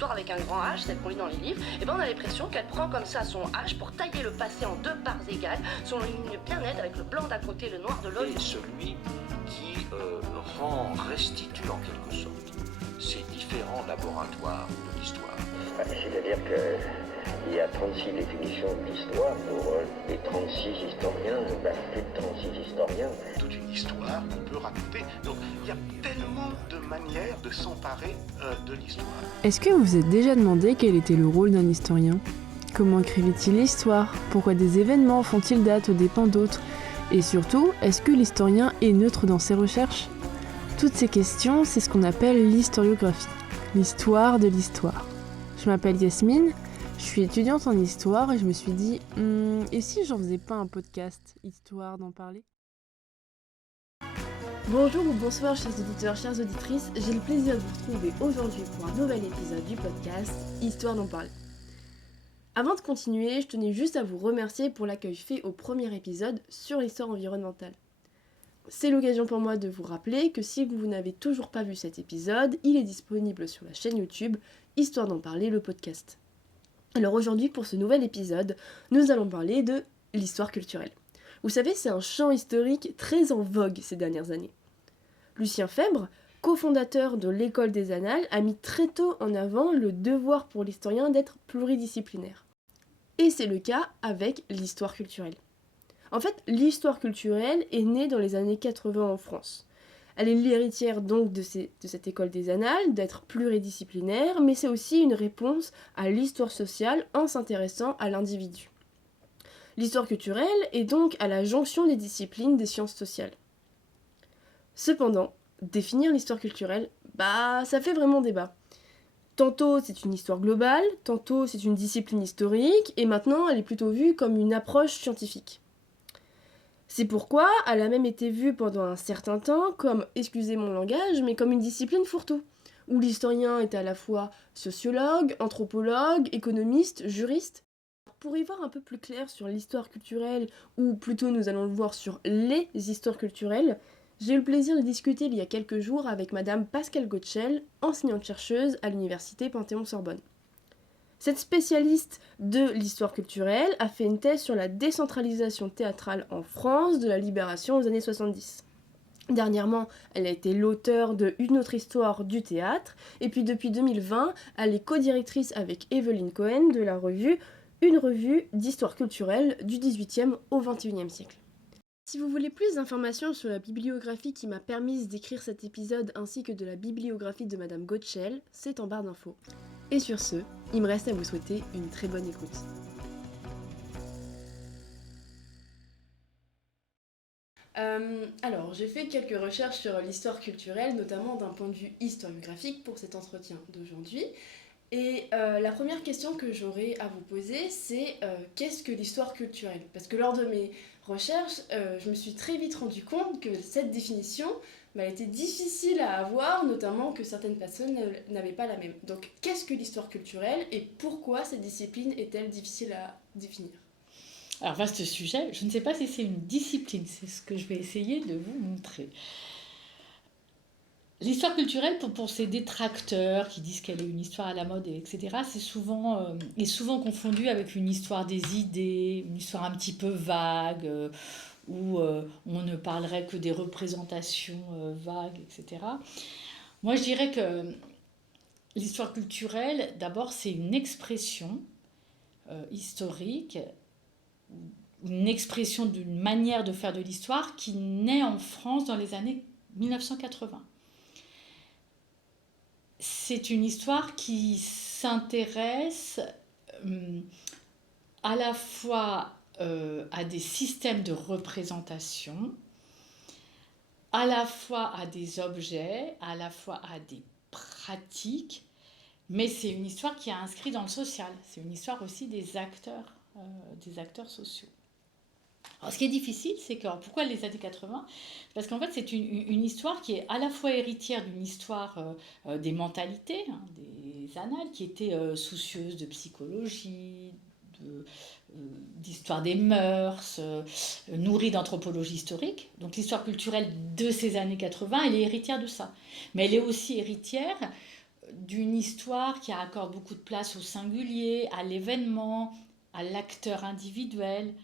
l'histoire avec un grand H, celle qu'on lit dans les livres, et ben on a l'impression qu'elle prend comme ça son H pour tailler le passé en deux parts égales, sur une ligne bien nette avec le blanc d'un côté et le noir de l'autre. Et celui qui restitue en quelque sorte ces différents laboratoires de l'histoire. C'est-à-dire qu'il y a 36 définitions de l'histoire pour les 36 historiens, plus de 36 historiens. Toute une histoire qu'on peut raconter. Donc il y a tellement de manières de s'emparer de l'histoire. Est-ce que vous vous êtes déjà demandé quel était le rôle d'un historien ? Comment écrivait-il l'histoire ? Pourquoi des événements font-ils date aux dépens d'autres ? Et surtout, est-ce que l'historien est neutre dans ses recherches ? Toutes ces questions, c'est ce qu'on appelle l'historiographie, l'histoire de l'histoire. Je m'appelle Yasmine, je suis étudiante en histoire et je me suis dit, et si j'en faisais pas un podcast, histoire d'en parler ? Bonjour ou bonsoir chers auditeurs, chères auditrices, j'ai le plaisir de vous retrouver aujourd'hui pour un nouvel épisode du podcast Histoire d'en parler. Avant de continuer, je tenais juste à vous remercier pour l'accueil fait au premier épisode sur l'histoire environnementale. C'est l'occasion pour moi de vous rappeler que si vous n'avez toujours pas vu cet épisode, il est disponible sur la chaîne YouTube Histoire d'en parler, le podcast. Alors aujourd'hui, pour ce nouvel épisode, nous allons parler de l'histoire culturelle. Vous savez, c'est un champ historique très en vogue ces dernières années. Lucien Febvre, cofondateur de l'École des Annales, a mis très tôt en avant le devoir pour l'historien d'être pluridisciplinaire. Et c'est le cas avec l'histoire culturelle. En fait, l'histoire culturelle est née dans les années 80 en France. Elle est l'héritière donc de cette École des Annales, d'être pluridisciplinaire, mais c'est aussi une réponse à l'histoire sociale en s'intéressant à l'individu. L'histoire culturelle est donc à la jonction des disciplines des sciences sociales. Cependant, définir l'histoire culturelle, ça fait vraiment débat. Tantôt c'est une histoire globale, tantôt c'est une discipline historique, et maintenant elle est plutôt vue comme une approche scientifique. C'est pourquoi elle a même été vue pendant un certain temps comme, excusez mon langage, mais comme une discipline fourre-tout, où l'historien est à la fois sociologue, anthropologue, économiste, juriste. Pour y voir un peu plus clair sur l'histoire culturelle, ou plutôt nous allons le voir sur les histoires culturelles, j'ai eu le plaisir de discuter il y a quelques jours avec Madame Pascale Gottschel, enseignante-chercheuse à l'université Panthéon-Sorbonne. Cette spécialiste de l'histoire culturelle a fait une thèse sur la décentralisation théâtrale en France de la Libération aux années 70. Dernièrement, elle a été l'auteure de Une autre histoire du théâtre, et puis depuis 2020, elle est co-directrice avec Evelyne Cohen de la revue Une revue d'histoire culturelle du XVIIIe au XXIe siècle. Si vous voulez plus d'informations sur la bibliographie qui m'a permis d'écrire cet épisode ainsi que de la bibliographie de Madame Gottschel, c'est en barre d'infos. Et sur ce, il me reste à vous souhaiter une très bonne écoute. Alors, j'ai fait quelques recherches sur l'histoire culturelle, notamment d'un point de vue historiographique pour cet entretien d'aujourd'hui. Et la première question que j'aurais à vous poser, c'est qu'est-ce que l'histoire culturelle ? Parce que lors de mes recherches, je me suis très vite rendu compte que cette définition était difficile à avoir, notamment que certaines personnes n'avaient pas la même. Donc, qu'est-ce que l'histoire culturelle et pourquoi cette discipline est-elle difficile à définir ? Alors, vaste sujet, je ne sais pas si c'est une discipline, c'est ce que je vais essayer de vous montrer. L'histoire culturelle, pour ces détracteurs qui disent qu'elle est une histoire à la mode, etc., est souvent confondue avec une histoire des idées, une histoire un petit peu vague, où on ne parlerait que des représentations vagues, etc. Moi, je dirais que l'histoire culturelle, d'abord, c'est une expression historique, une expression d'une manière de faire de l'histoire qui naît en France dans les années 1980. C'est une histoire qui s'intéresse à la fois à des systèmes de représentation, à la fois à des objets, à la fois à des pratiques, mais c'est une histoire qui est inscrite dans le social. C'est une histoire aussi des acteurs sociaux. Alors, ce qui est difficile, c'est que pourquoi les années 80 ? Parce qu'en fait, c'est une histoire qui est à la fois héritière d'une histoire des mentalités, des annales, qui étaient soucieuses de psychologie, d'histoire des mœurs, nourrie d'anthropologie historique. Donc l'histoire culturelle de ces années 80, elle est héritière de ça. Mais elle est aussi héritière d'une histoire qui accorde beaucoup de place au singulier, à l'événement, à l'acteur individuel.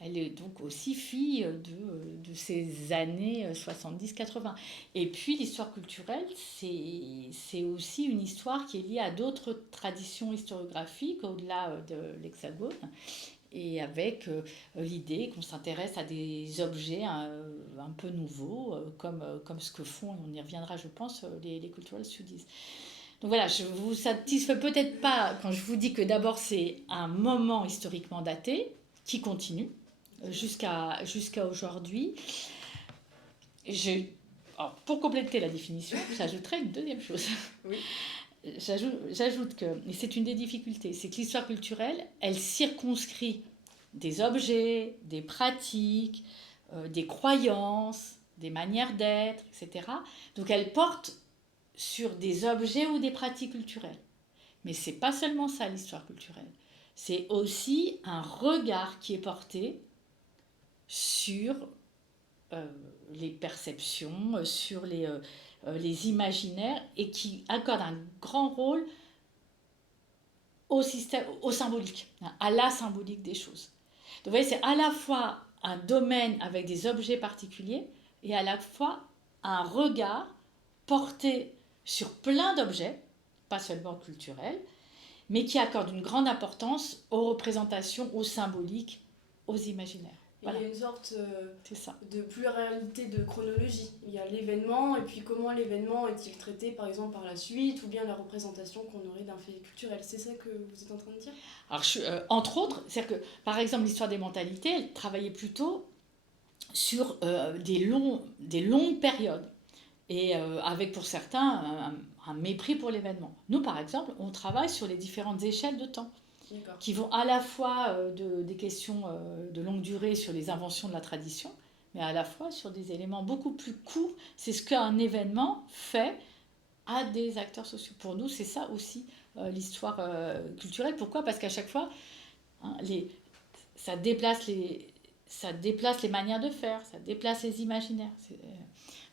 Elle est donc aussi fille de ces années 70-80. Et puis l'histoire culturelle, c'est aussi une histoire qui est liée à d'autres traditions historiographiques au-delà de l'Hexagone, et avec l'idée qu'on s'intéresse à des objets un peu nouveaux, comme ce que font, et on y reviendra je pense, les cultural studies. Donc voilà, je ne vous satisfais peut-être pas quand je vous dis que d'abord c'est un moment historiquement daté qui continue jusqu'à aujourd'hui. Alors, pour compléter la définition, j'ajouterai une deuxième chose. Oui. J'ajoute que, et c'est une des difficultés, c'est que l'histoire culturelle, elle circonscrit des objets, des pratiques, des croyances, des manières d'être, etc. Donc elle porte sur des objets ou des pratiques culturelles. Mais c'est pas seulement ça l'histoire culturelle. C'est aussi un regard qui est porté sur les perceptions, sur les imaginaires, et qui accorde un grand rôle au système, au symbolique, à la symbolique des choses. Donc vous voyez, c'est à la fois un domaine avec des objets particuliers et à la fois un regard porté sur plein d'objets, pas seulement culturels, mais qui accorde une grande importance aux représentations, aux symboliques, aux imaginaires. Voilà. Il y a une sorte C'est ça. de pluralité de chronologie. Il y a l'événement, et puis comment l'événement est-il traité, par exemple, par la suite, ou bien la représentation qu'on aurait d'un fait culturel. C'est ça que vous êtes en train de dire ? Alors, entre autres, c'est-à-dire que, par exemple, l'histoire des mentalités, elle travaillait plutôt sur des longues périodes, et avec pour certains un mépris pour l'événement. Nous, par exemple, on travaille sur les différentes échelles de temps, qui vont à la fois des questions de longue durée sur les inventions de la tradition, mais à la fois sur des éléments beaucoup plus courts. C'est ce qu'un événement fait à des acteurs sociaux. Pour nous, c'est ça aussi l'histoire culturelle. Pourquoi ? Parce qu'à chaque fois, ça déplace les manières de faire, ça déplace les imaginaires.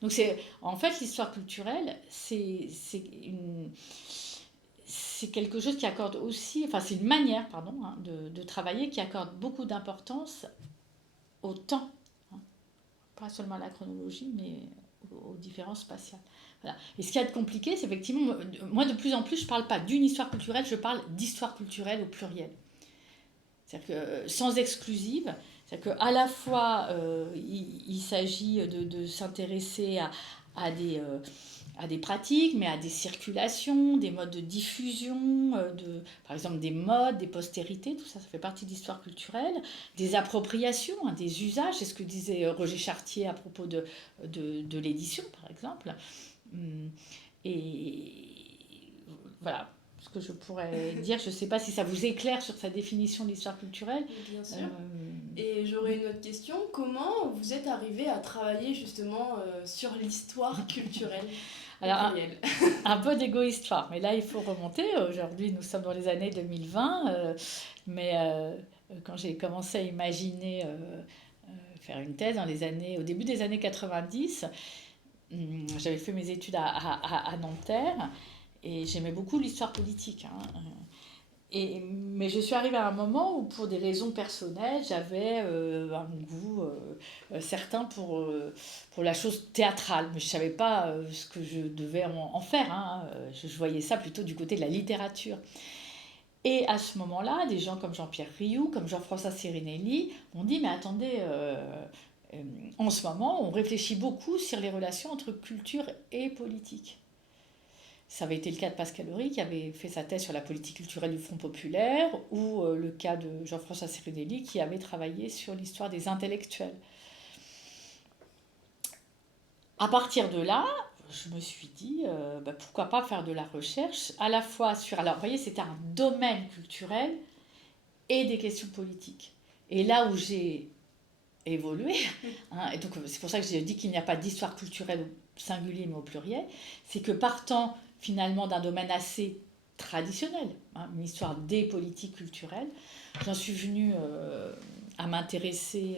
Donc en fait, l'histoire culturelle, c'est quelque chose qui accorde aussi, enfin c'est une manière, de travailler qui accorde beaucoup d'importance au temps, pas seulement à la chronologie, mais aux différences spatiales. Voilà. Et ce qui est compliqué, c'est effectivement, moi de plus en plus, je ne parle pas d'une histoire culturelle, je parle d'histoire culturelle au pluriel. C'est-à-dire que sans exclusive, c'est-à-dire qu'à la fois, il s'agit de s'intéresser à des pratiques, mais à des circulations, des modes de diffusion, par exemple des modes, des postérités, tout ça, ça fait partie de l'histoire culturelle, des appropriations, des usages, c'est ce que disait Roger Chartier à propos de l'édition, par exemple. Et voilà ce que je pourrais dire. Je ne sais pas si ça vous éclaire sur sa définition de l'histoire culturelle. Bien sûr. Et j'aurais une autre question. Comment vous êtes arrivé à travailler justement sur l'histoire culturelle ? Alors, un peu d'égo-histoire, mais là il faut remonter. Aujourd'hui, nous sommes dans les années 2020, mais quand j'ai commencé à imaginer faire une thèse au début des années 90, j'avais fait mes études à Nanterre et j'aimais beaucoup l'histoire politique. Mais je suis arrivée à un moment où, pour des raisons personnelles, j'avais un goût certain pour la chose théâtrale. Mais je ne savais pas ce que je devais en faire. Je voyais ça plutôt du côté de la littérature. Et à ce moment-là, des gens comme Jean-Pierre Rioux, comme Jean-François Sirinelli m'ont dit « Mais attendez, en ce moment, on réfléchit beaucoup sur les relations entre culture et politique. » Ça avait été le cas de Pascal Horry, qui avait fait sa thèse sur la politique culturelle du Front populaire, ou le cas de Jean-François Sirinelli, qui avait travaillé sur l'histoire des intellectuels. À partir de là, je me suis dit, pourquoi pas faire de la recherche, à la fois sur... Alors, vous voyez, c'était un domaine culturel et des questions politiques. Et là où j'ai évolué, et donc c'est pour ça que j'ai dit qu'il n'y a pas d'histoire culturelle au singulier, mais au pluriel, c'est que partant finalement d'un domaine assez traditionnel, une histoire des politiques culturelles, j'en suis venue à m'intéresser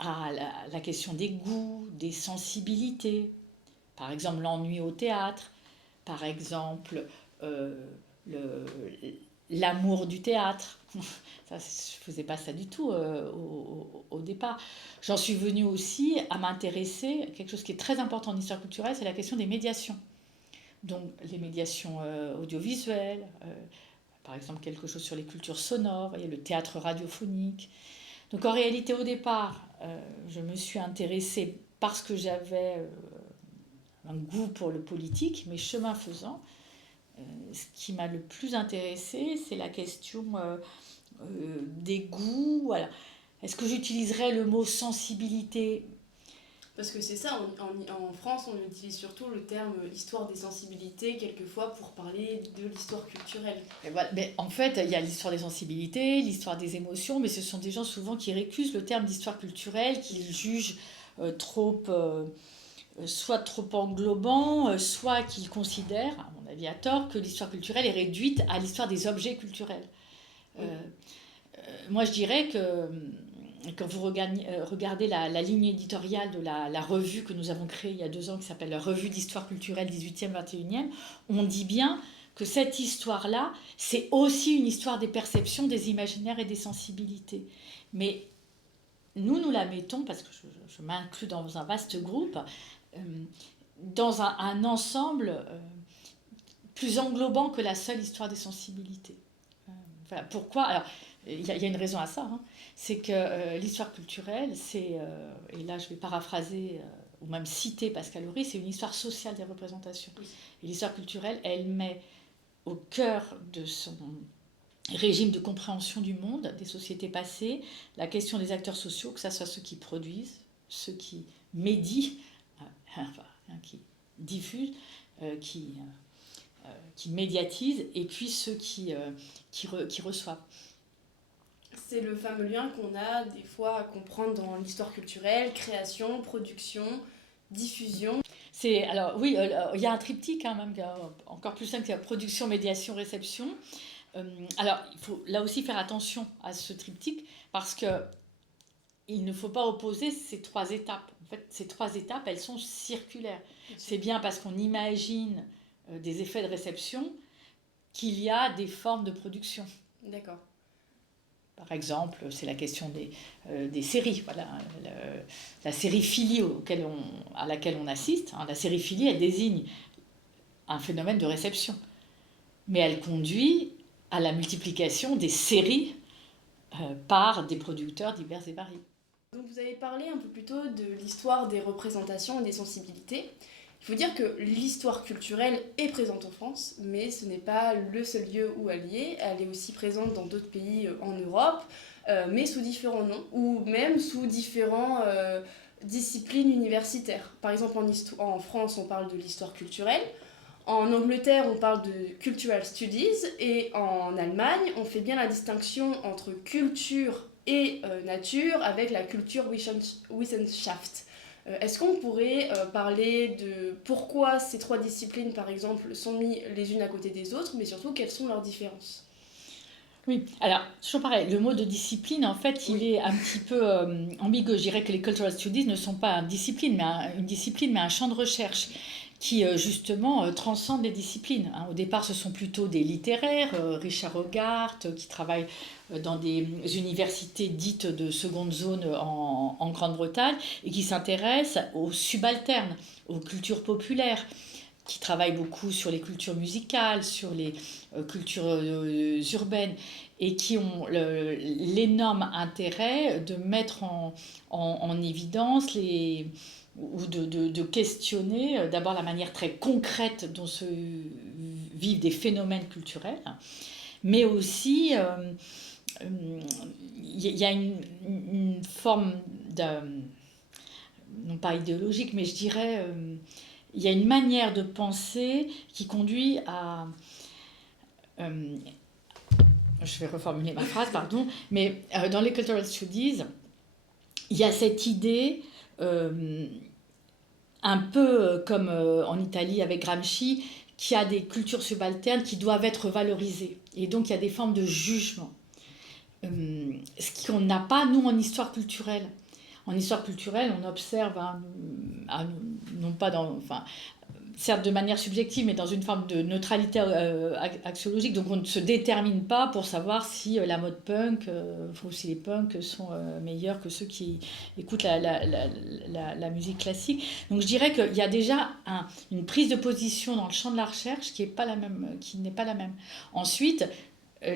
à la question des goûts, des sensibilités, par exemple l'ennui au théâtre, par exemple, l'amour du théâtre. Ça, je ne faisais pas ça du tout au départ. J'en suis venue aussi à m'intéresser, quelque chose qui est très important en histoire culturelle, c'est la question des médiations. Donc les médiations audiovisuelles, par exemple quelque chose sur les cultures sonores, et le théâtre radiophonique. Donc en réalité, au départ, je me suis intéressée parce que j'avais un goût pour le politique, mais chemin faisant, ce qui m'a le plus intéressée, c'est la question des goûts. Voilà. Est-ce que j'utiliserais le mot sensibilité ? Parce que c'est ça, en France, on utilise surtout le terme histoire des sensibilités, quelquefois, pour parler de l'histoire culturelle. Et voilà. Mais en fait, il y a l'histoire des sensibilités, l'histoire des émotions, mais ce sont des gens souvent qui récusent le terme d'histoire culturelle, qu'ils jugent soit trop englobant, soit qu'ils considèrent, à mon avis à tort, que l'histoire culturelle est réduite à l'histoire des objets culturels. Moi, je dirais que quand vous regardez la ligne éditoriale de la revue que nous avons créée il y a 2 ans, qui s'appelle la Revue d'histoire culturelle 18e, 21e, on dit bien que cette histoire-là, c'est aussi une histoire des perceptions, des imaginaires et des sensibilités. Mais nous la mettons, parce que je m'inclus dans un vaste groupe, dans un ensemble plus englobant que la seule histoire des sensibilités. Voilà. Pourquoi ? Alors, il y a une raison à ça, hein. C'est que l'histoire culturelle, c'est, et là je vais paraphraser ou même citer Pascal Horry, c'est une histoire sociale des représentations. Oui. Et l'histoire culturelle, elle met au cœur de son régime de compréhension du monde, des sociétés passées, la question des acteurs sociaux, que ce soit ceux qui produisent, ceux qui médient, qui diffusent, qui médiatisent, et puis ceux qui reçoivent. C'est le fameux lien qu'on a des fois à comprendre dans l'histoire culturelle, création, production, diffusion. Alors oui, il y a un triptyque, hein, même encore plus simple, que production, médiation, réception. Alors il faut là aussi faire attention à ce triptyque, parce qu'il ne faut pas opposer ces 3 étapes. En fait, ces 3 étapes, elles sont circulaires. C'est bien parce qu'on imagine des effets de réception qu'il y a des formes de production. D'accord. Par exemple, c'est la question des séries. Voilà, la sériphilie à laquelle on assiste. Hein, la sériphilie, elle désigne un phénomène de réception. Mais elle conduit à la multiplication des séries par des producteurs divers et variés. Donc vous avez parlé un peu plus tôt de l'histoire des représentations et des sensibilités. Il faut dire que l'histoire culturelle est présente en France, mais ce n'est pas le seul lieu où elle y est. Elle est aussi présente dans d'autres pays en Europe, mais sous différents noms, ou même sous différentes disciplines universitaires. Par exemple, en France, on parle de l'histoire culturelle. En Angleterre, on parle de Cultural Studies. Et en Allemagne, on fait bien la distinction entre culture et nature avec la Kulturwissenschaft. Est-ce qu'on pourrait parler de pourquoi ces 3 disciplines, par exemple, sont mises les unes à côté des autres, mais surtout, quelles sont leurs différences ? Oui, alors, toujours pareil, le mot de discipline, en fait, il est un petit peu ambigu. Je dirais que les Cultural Studies ne sont pas une discipline, mais un champ de recherche qui, justement, transcende les disciplines. Hein. Au départ, ce sont plutôt des littéraires, Richard Hogarth, qui travaille dans des universités dites de seconde zone en Grande-Bretagne, et qui s'intéressent aux subalternes, aux cultures populaires, qui travaillent beaucoup sur les cultures musicales, sur les cultures urbaines, et qui ont l'énorme intérêt de mettre en évidence ou de questionner d'abord la manière très concrète dont se vivent des phénomènes culturels, mais aussi il y a une forme non pas idéologique, mais je dirais il y a une manière de penser qui conduit à je vais reformuler ma phrase, pardon, mais dans les Cultural Studies, il y a cette idée un peu comme en Italie avec Gramsci, qui a des cultures subalternes qui doivent être valorisées. Et donc, il y a des formes de jugement. Ce qu'on n'a pas, nous, en histoire culturelle. En histoire culturelle, on observe, non pas certes de manière subjective, mais dans une forme de neutralité axiologique. Donc on ne se détermine pas pour savoir si la mode punk ou si les punks sont meilleurs que ceux qui écoutent la musique classique. Donc je dirais qu'il y a déjà une prise de position dans le champ de la recherche qui n'est pas la même. Ensuite,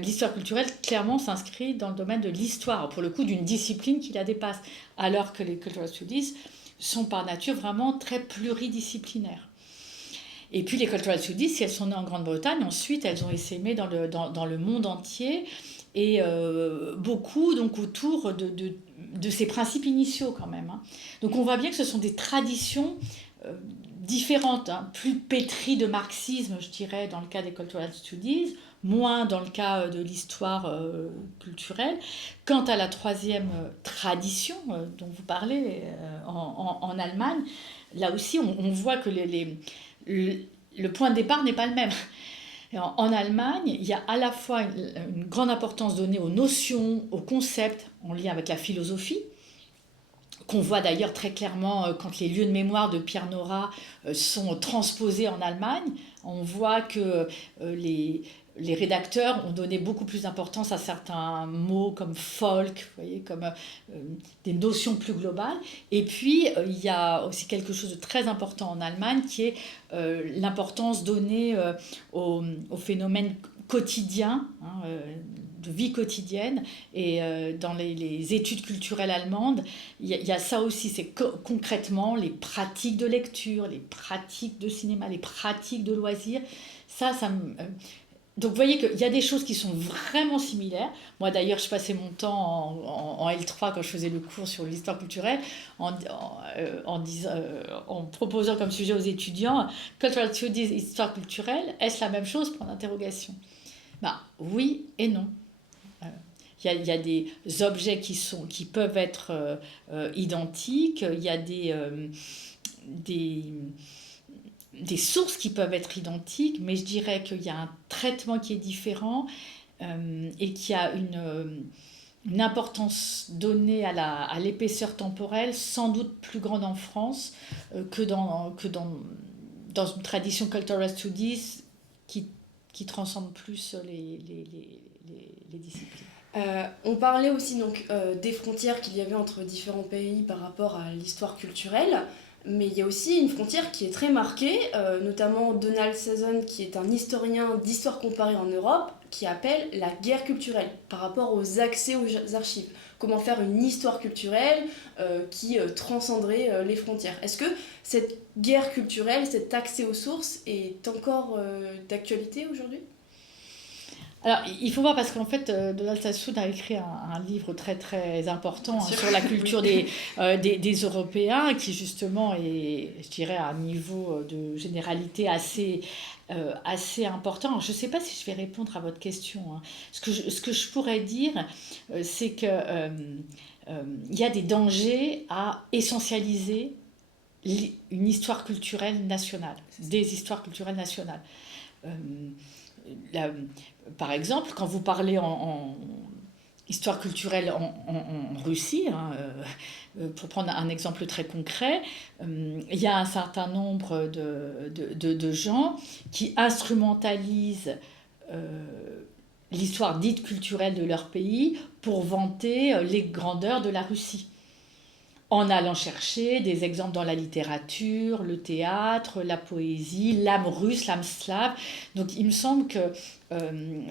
l'histoire culturelle, clairement, s'inscrit dans le domaine de l'histoire, pour le coup, d'une discipline qui la dépasse, alors que les cultural studies sont par nature vraiment très pluridisciplinaires. Et puis les cultural studies, si elles sont nées en Grande-Bretagne, ensuite elles ont essaimé dans le monde entier, et beaucoup donc autour de ces principes initiaux quand même. Donc on voit bien que ce sont des traditions différentes, plus pétries de marxisme, je dirais, dans le cas des cultural studies, moins dans le cas de l'histoire culturelle. Quant à la troisième tradition dont vous parlez en Allemagne, là aussi on voit que le point de départ n'est pas le même. En Allemagne, il y a à la fois une grande importance donnée aux notions, aux concepts en lien avec la philosophie, qu'on voit d'ailleurs très clairement quand les lieux de mémoire de Pierre Nora sont transposés en Allemagne. On voit que les rédacteurs ont donné beaucoup plus d'importance à certains mots comme folk, vous voyez, comme des notions plus globales. Et puis, il y a aussi quelque chose de très important en Allemagne qui est l'importance donnée aux phénomènes quotidiens, de vie quotidienne. Et dans les études culturelles allemandes, il y a ça aussi, c'est concrètement les pratiques de lecture, les pratiques de cinéma, les pratiques de loisirs. Donc vous voyez qu'il y a des choses qui sont vraiment similaires. Moi d'ailleurs, je passais mon temps en L3 quand je faisais le cours sur l'histoire culturelle en proposant comme sujet aux étudiants « Cultural Studies, histoire culturelle, est-ce la même chose ?» pour l'interrogation. Oui et non. Il y a des objets qui peuvent être identiques, il y a des sources qui peuvent être identiques, mais je dirais qu'il y a un traitement qui est différent et qu'il y a une importance donnée à l'épaisseur temporelle sans doute plus grande en France que dans une tradition cultural studies qui transcende plus les disciplines. On parlait aussi donc des frontières qu'il y avait entre différents pays par rapport à l'histoire culturelle. Mais il y a aussi une frontière qui est très marquée, notamment Donald Sason, qui est un historien d'histoire comparée en Europe, qui appelle la guerre culturelle par rapport aux accès aux archives. Comment faire une histoire culturelle qui transcenderait les frontières. Est-ce que cette guerre culturelle, cet accès aux sources est encore d'actualité aujourd'hui ? Alors, il faut voir parce qu'en fait, Donald Sason a écrit un livre très très important sur la culture des Européens, qui justement est, je dirais, à un niveau de généralité assez important. Alors, je ne sais pas si je vais répondre à votre question. Ce que je pourrais dire, c'est qu'il y a des dangers à essentialiser une histoire culturelle nationale, des histoires culturelles nationales. Par exemple, quand vous parlez en histoire culturelle en Russie, pour prendre un exemple très concret, il y a un certain nombre de gens qui instrumentalisent l'histoire dite culturelle de leur pays pour vanter les grandeurs de la Russie, en allant chercher des exemples dans la littérature, le théâtre, la poésie, l'âme russe, l'âme slave. Donc il me semble que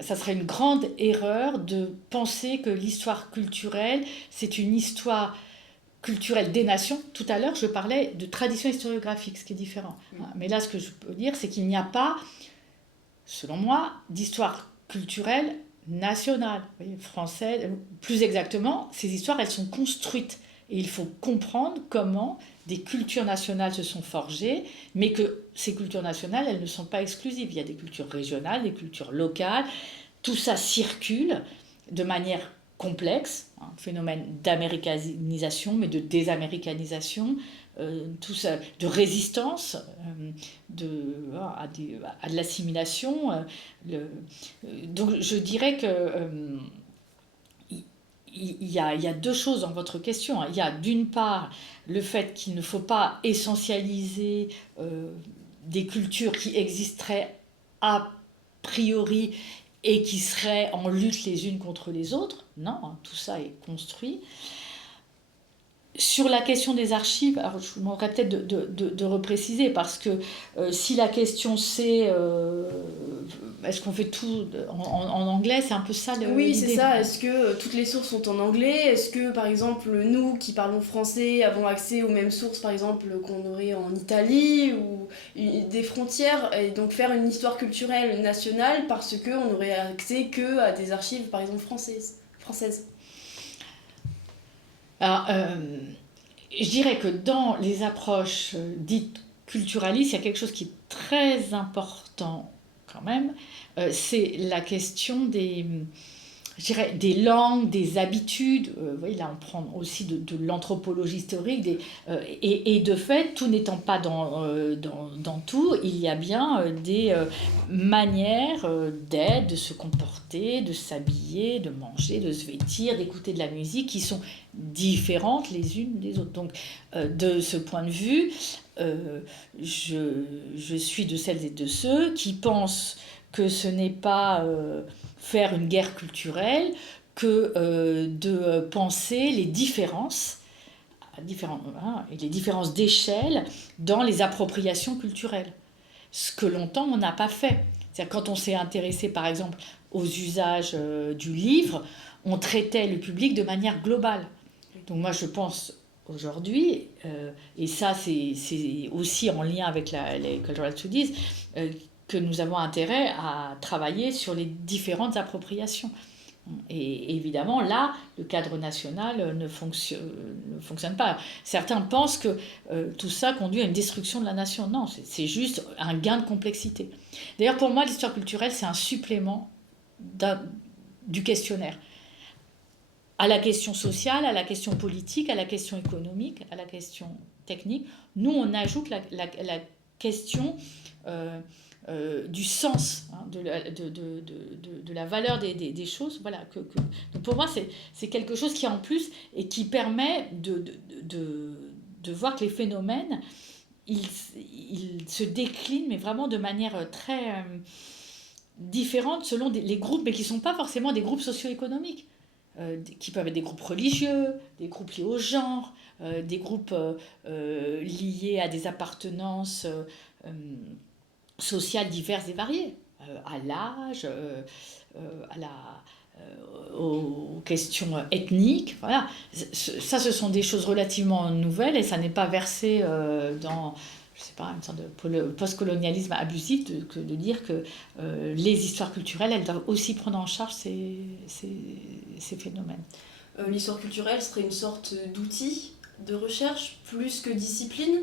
ça serait une grande erreur de penser que l'histoire culturelle, c'est une histoire culturelle des nations. Tout à l'heure, je parlais de tradition historiographique, ce qui est différent. Mais là, ce que je peux dire, c'est qu'il n'y a pas, selon moi, d'histoire culturelle nationale, française. Plus exactement, ces histoires, elles sont construites. Et il faut comprendre comment des cultures nationales se sont forgées, mais que ces cultures nationales, elles ne sont pas exclusives. Il y a des cultures régionales, des cultures locales. Tout ça circule de manière complexe, un phénomène d'américanisation, mais de désaméricanisation, tout ça, de résistance à de l'assimilation. Donc je dirais que... Il y a deux choses dans votre question. Il y a d'une part le fait qu'il ne faut pas essentialiser des cultures qui existeraient a priori et qui seraient en lutte les unes contre les autres. Non, tout ça est construit. Sur la question des archives, alors je vous demanderais peut-être de repréciser, parce que si la question c'est est-ce qu'on fait tout en anglais, c'est un peu ça l'idée. Oui, c'est ça. Est-ce que toutes les sources sont en anglais? Est-ce que, par exemple, nous qui parlons français avons accès aux mêmes sources, par exemple, qu'on aurait en Italie, ou des frontières, et donc faire une histoire culturelle nationale parce qu'on n'aurait accès que à des archives, par exemple, françaises. Alors, je dirais que dans les approches dites culturalistes, il y a quelque chose qui est très important quand même, c'est la question des langues, des habitudes. Vous voyez, là on prend aussi de l'anthropologie historique, et de fait, tout n'étant pas dans tout, il y a bien des manières d'être, de se comporter, de s'habiller, de manger, de se vêtir, d'écouter de la musique qui sont différentes les unes des autres. Donc de ce point de vue, je suis de celles et de ceux qui pensent que ce n'est pas faire une guerre culturelle que de penser les différences, et les différences d'échelle dans les appropriations culturelles. Ce que longtemps on n'a pas fait. C'est-à-dire quand on s'est intéressé par exemple aux usages du livre, on traitait le public de manière globale. Donc moi je pense aujourd'hui, et ça c'est aussi en lien avec les Cultural Studies, que nous avons intérêt à travailler sur les différentes appropriations. Et évidemment, là, le cadre national ne fonctionne pas. Certains pensent que tout ça conduit à une destruction de la nation. Non, c'est juste un gain de complexité. D'ailleurs, pour moi, l'histoire culturelle, c'est un supplément du questionnaire. À la question sociale, à la question politique, à la question économique, à la question technique. Nous, on ajoute la question du sens, de la valeur des choses. Voilà, donc pour moi, c'est quelque chose qui, en plus, et qui permet de voir que les phénomènes, ils se déclinent, mais vraiment de manière très différente selon les groupes, mais qui ne sont pas forcément des groupes socio-économiques. Qui peuvent être des groupes religieux, des groupes liés au genre, des groupes liés à des appartenances sociales diverses et variées, à l'âge, aux questions ethniques. Voilà. Ça, ce sont des choses relativement nouvelles, et ça n'est pas versé dans, je sais pas, une sorte de post-colonialisme abusif de dire que les histoires culturelles, elles doivent aussi prendre en charge ces phénomènes. L'histoire culturelle serait une sorte d'outil de recherche plus que discipline?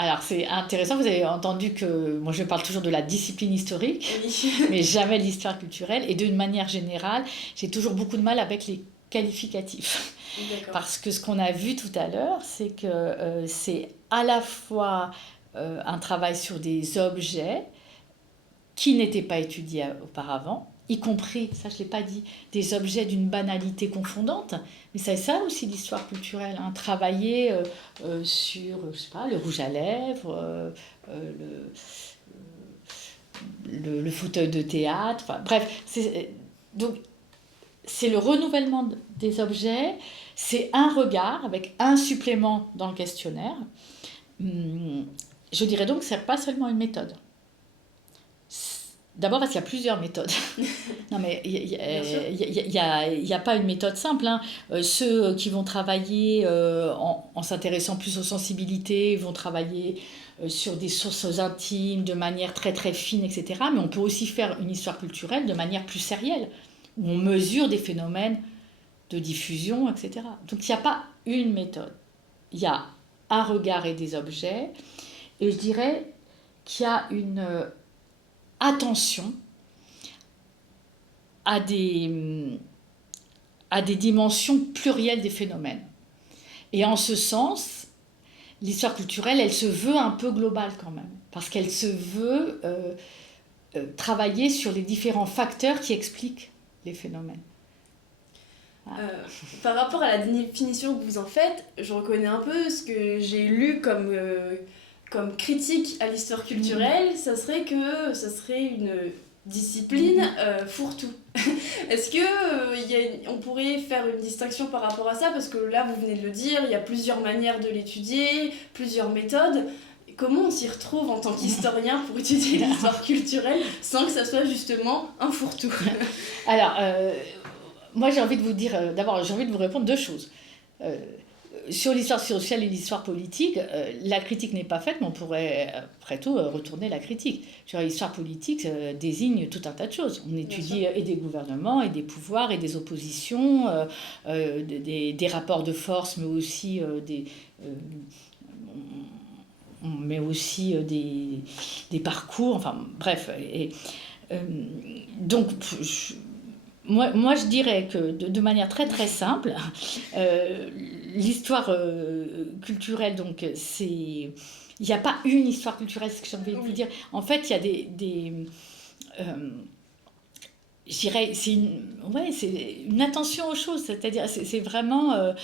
Alors c'est intéressant, vous avez entendu que moi je parle toujours de la discipline historique, Oui. mais jamais de l'histoire culturelle, et d'une manière générale, j'ai toujours beaucoup de mal avec les qualificatifs. D'accord. Parce que ce qu'on a vu tout à l'heure, c'est que c'est à la fois un travail sur des objets qui n'étaient pas étudiés auparavant, y compris, ça je ne l'ai pas dit, des objets d'une banalité confondante. Mais c'est ça aussi l'histoire culturelle, travailler sur, je sais pas, le rouge à lèvres, le fauteuil de théâtre, enfin, bref. Donc c'est le renouvellement des objets, c'est un regard avec un supplément dans le questionnaire. Je dirais donc que ce n'est pas seulement une méthode. D'abord parce qu'il y a plusieurs méthodes. Non mais il n'y a pas une méthode simple. Ceux qui vont travailler en s'intéressant plus aux sensibilités vont travailler sur des sources intimes de manière très très fine, etc. Mais on peut aussi faire une histoire culturelle de manière plus sérielle, où on mesure des phénomènes de diffusion, etc. Donc il n'y a pas une méthode. Il y a un regard et des objets. Et je dirais qu'il y a une attention à des dimensions plurielles des phénomènes. Et en ce sens, l'histoire culturelle, elle se veut un peu globale quand même, parce qu'elle se veut travailler sur les différents facteurs qui expliquent les phénomènes. Par rapport à la définition que vous en faites, je reconnais un peu ce que j'ai lu comme critique à l'histoire culturelle, ça serait une discipline fourre-tout. Est-ce que on pourrait faire une distinction par rapport à ça? Parce que là, vous venez de le dire, il y a plusieurs manières de l'étudier, plusieurs méthodes. Comment on s'y retrouve en tant qu'historien pour étudier l'histoire culturelle sans que ça soit justement un fourre-tout? Alors, moi j'ai envie de vous dire, d'abord j'ai envie de vous répondre deux choses. Sur l'histoire sociale et l'histoire politique, la critique n'est pas faite, mais on pourrait, après tout, retourner la critique. L'histoire politique désigne tout un tas de choses. On étudie et des gouvernements, et des pouvoirs, et des oppositions, des rapports de force, mais aussi des parcours, enfin bref. Donc, moi, je dirais que de manière très très simple, l'histoire culturelle, donc il n'y a pas une histoire culturelle, c'est ce que j'ai envie de vous dire. En fait, il y a je dirais, c'est une attention aux choses, c'est-à-dire, c'est vraiment,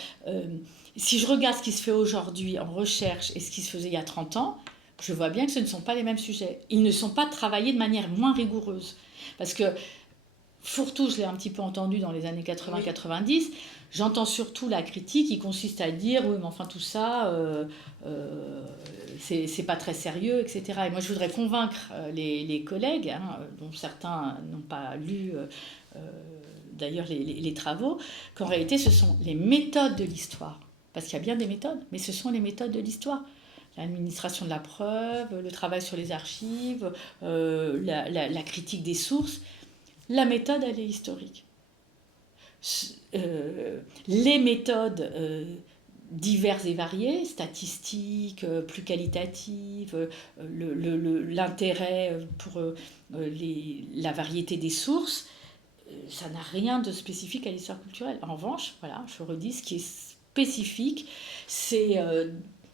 si je regarde ce qui se fait aujourd'hui en recherche et ce qui se faisait il y a 30 ans, je vois bien que ce ne sont pas les mêmes sujets. Ils ne sont pas travaillés de manière moins rigoureuse. Parce que fourre-tout, je l'ai un petit peu entendu dans les années 80-90, j'entends surtout la critique qui consiste à dire oui, mais enfin tout ça, c'est pas très sérieux, etc. Et moi je voudrais convaincre les collègues, dont certains n'ont pas lu d'ailleurs les travaux, qu'en réalité ce sont les méthodes de l'histoire. Parce qu'il y a bien des méthodes, mais ce sont les méthodes de l'histoire. L'administration de la preuve, le travail sur les archives, la critique des sources. La méthode, elle est historique. Les méthodes diverses et variées, statistiques, plus qualitatives, l'intérêt pour la variété des sources, ça n'a rien de spécifique à l'histoire culturelle. En revanche, voilà, je redis, ce qui est spécifique, c'est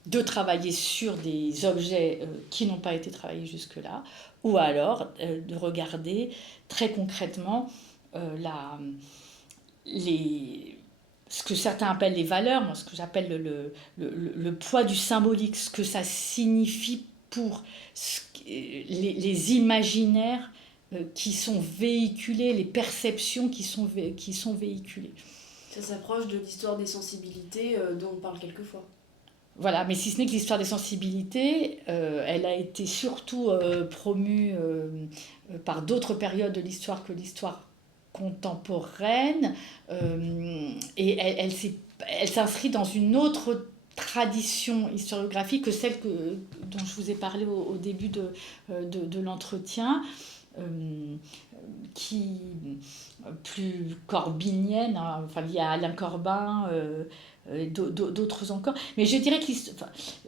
de travailler sur des objets qui n'ont pas été travaillés jusque-là, ou alors de regarder très concrètement ce que certains appellent les valeurs, moi ce que j'appelle le poids du symbolique, ce que ça signifie pour les imaginaires qui sont véhiculés, les perceptions qui sont véhiculées. Ça s'approche de l'histoire des sensibilités dont on parle quelquefois. Voilà, mais si ce n'est que l'histoire des sensibilités, elle a été surtout promue par d'autres périodes de l'histoire que l'histoire contemporaine, et elle s'inscrit dans une autre tradition historiographique que celle dont je vous ai parlé au début de l'entretien, qui plus corbinienne, enfin liée à Alain Corbin, d'autres encore. Mais je dirais que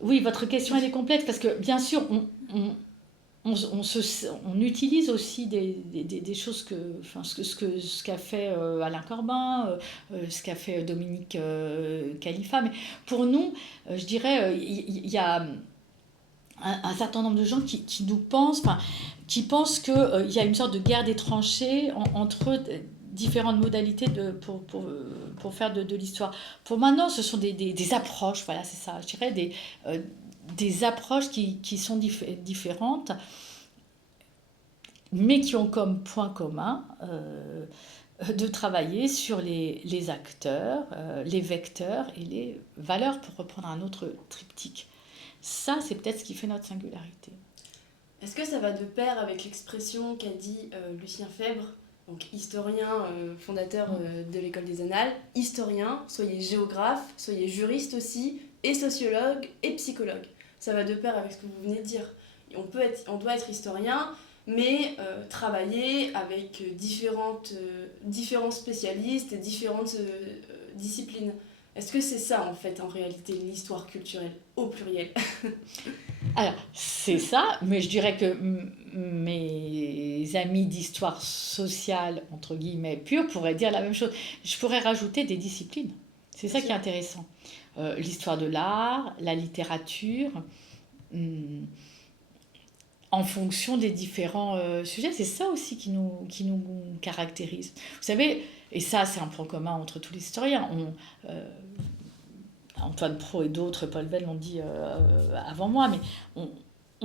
oui, votre question elle est complexe parce que bien sûr on utilise aussi des choses ce qu'a fait Alain Corbin, ce qu'a fait Dominique Khalifa. Mais pour nous, je dirais, il y a un certain nombre de gens qui pensent qu'il y a une sorte de guerre des tranchées entre différentes modalités pour faire de l'histoire. Pour maintenant, ce sont des approches, voilà, c'est ça, je dirais, des approches qui sont différentes, mais qui ont comme point commun de travailler sur les acteurs, les vecteurs et les valeurs, pour reprendre un autre triptyque. Ça, c'est peut-être ce qui fait notre singularité. Est-ce que ça va de pair avec l'expression qu'a dit Lucien Febvre, donc historien, fondateur de l'École des Annales, historien, soyez géographe, soyez juriste aussi, et sociologue et psychologue. Ça va de pair avec ce que vous venez de dire. On doit être historien, mais travailler avec différents spécialistes et différentes disciplines. Est-ce que c'est ça, en fait, en réalité, l'histoire culturelle, au pluriel? Alors, c'est ça, mais je dirais que mes amis d'histoire sociale, entre guillemets, pure, pourraient dire la même chose. Je pourrais rajouter des disciplines. C'est ça qui est intéressant. L'histoire de l'art, la littérature, en fonction des différents sujets. C'est ça aussi qui nous caractérise. Vous savez, et ça c'est un point commun entre tous les historiens, Antoine Pro et d'autres, Paul Vell l'ont dit avant moi, mais on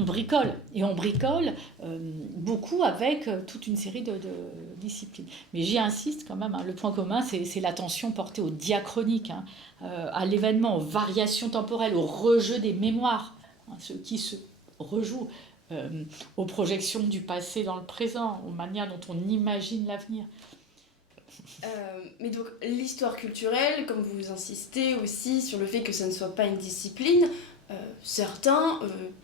bricole. Et on bricole beaucoup avec toute une série de disciplines. Mais j'y insiste quand même, le point commun, c'est l'attention portée au diachronique, à l'événement, aux variations temporelles, au rejeu des mémoires, ce qui se rejoue, aux projections du passé dans le présent, aux manières dont on imagine l'avenir. Mais donc l'histoire culturelle, comme vous insistez aussi sur le fait que ça ne soit pas une discipline, certains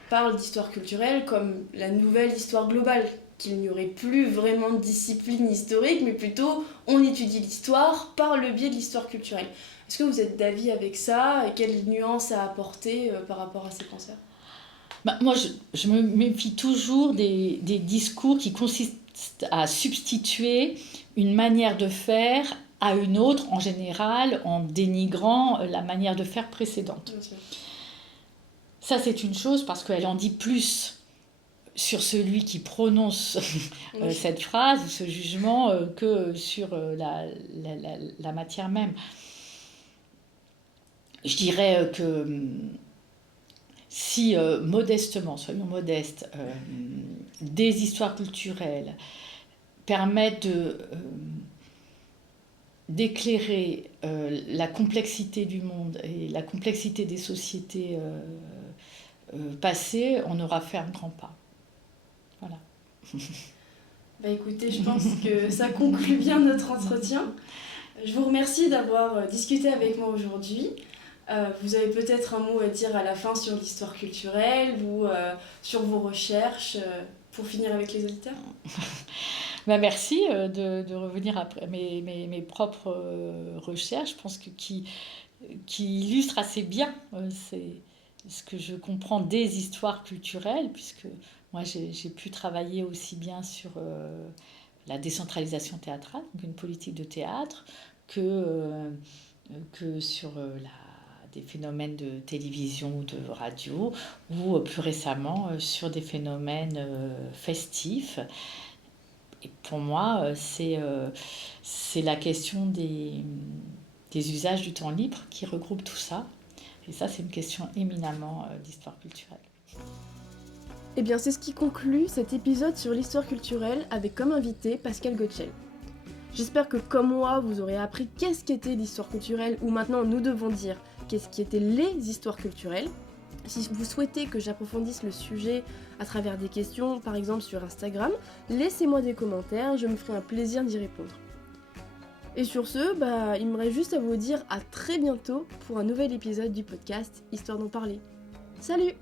parlent d'histoire culturelle comme la nouvelle histoire globale, qu'il n'y aurait plus vraiment de discipline historique, mais plutôt on étudie l'histoire par le biais de l'histoire culturelle. Est-ce que vous êtes d'avis avec ça et quelles nuances à apporter par rapport à ces penseurs ? Moi, je me méfie toujours des discours qui consistent à substituer une manière de faire à une autre, en général, en dénigrant la manière de faire précédente. Ça, c'est une chose parce qu'elle en dit plus sur celui qui prononce cette phrase ou ce jugement que sur la matière même. Je dirais que si modestement, soyons modestes, des histoires culturelles permettent d'éclairer la complexité du monde et la complexité des sociétés passées, on aura fait un grand pas. Voilà. Écoutez, je pense que ça conclut bien notre entretien. Je vous remercie d'avoir discuté avec moi aujourd'hui. Vous avez peut-être un mot à dire à la fin sur l'histoire culturelle ou sur vos recherches pour finir avec les auditeurs ? Merci de revenir après mes propres recherches. Je pense qui illustrent assez bien ce que je comprends des histoires culturelles, puisque moi j'ai pu travailler aussi bien sur la décentralisation théâtrale, donc une politique de théâtre, que sur des phénomènes de télévision ou de radio, ou plus récemment sur des phénomènes festifs. Et pour moi, c'est la question des usages du temps libre qui regroupe tout ça. Et ça, c'est une question éminemment d'histoire culturelle. Eh bien, c'est ce qui conclut cet épisode sur l'histoire culturelle avec comme invité Pascal Goetschel. J'espère que, comme moi, vous aurez appris qu'est-ce qu'était l'histoire culturelle, ou maintenant nous devons dire qu'est-ce qui étaient les histoires culturelles. Si vous souhaitez que j'approfondisse le sujet à travers des questions, par exemple sur Instagram, laissez-moi des commentaires, je me ferai un plaisir d'y répondre. Et sur ce, il me reste juste à vous dire à très bientôt pour un nouvel épisode du podcast Histoire d'en parler. Salut!